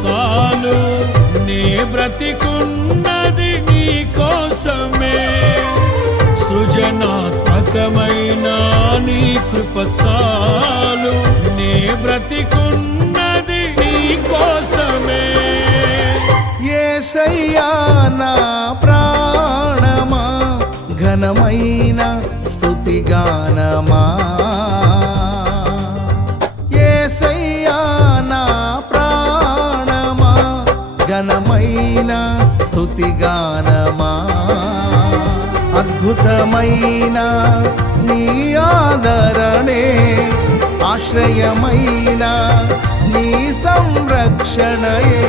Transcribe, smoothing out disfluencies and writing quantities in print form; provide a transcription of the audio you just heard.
చాలు, నే బ్రతికున్నది నీ కోసమే. సృజనాత్మకమైన నీ కృప చాలు, నే బ్రతికున్నది నీ కోసమే. యేసయ్యా నా ప్రాణమా, ఘనమైన స్తుతిగానమా. యేసయ్యా నా ప్రాణమా, ఘనమైన స్తుతిగానమా. అద్భుతమైన నీ ఆదరణే, ఆశ్రయమైన నీ సంరక్షణయే